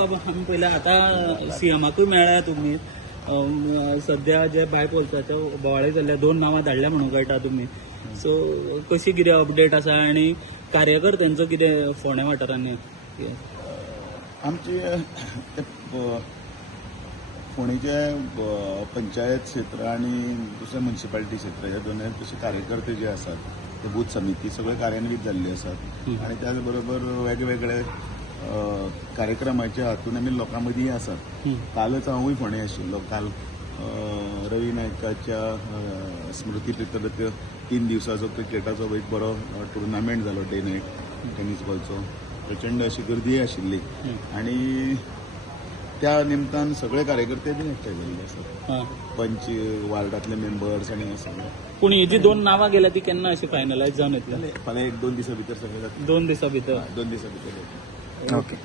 आम्ही पहिला आता सीएमाकूय मेळ्ळ्या तुमी सध्या जे भायर पोलसाच्या बोवाळे जाल्ल्या 2 नांवां धाडल्या म्हणून कळटा तुमी. सो कशी कितें अपडेट आसा आनी कार्यकर्त्यांचो कितें फोंड्या वाठारांनी आमचे फोंडेचे पंचायत क्षेत्र आणि दुसरे म्युनिसिपालिटी क्षेत्र ह्या दोनूय तसे कार्यकर्ते जे असतात ते बूथ समिती सगळे कार्यान्वित झालेले असतात आणि त्याच बरोबर वेगवेगळे कार्यक्रमाच्या हातून आमी लोकां मदीं आसात. कालच हांवूय फोंडे आशिल्लो. काल रवी नायकाच्या स्मृती प्रित्यर्थ 3 दिवसाचो क्रिकेटाचो एक बरो टुर्नामेंट जालो डे नायट टेनीस बॉलचो. प्रचंड अशी गर्दी आशिल्ली आणि त्या निमतान सगळे कार्यकर्ते बी एकठांय जाल्ले आसात. पंच वार्डातले मेंबर्स आनी सगळे. पूण ही जी 2 नांवां गेल्या ती केन्ना अशी फायनलायज जावन येतली? फाल्यां 1-2 दिसा भितर सगळे जातले. 2 दिसां भितर. 2 दिसा भितर. ओके.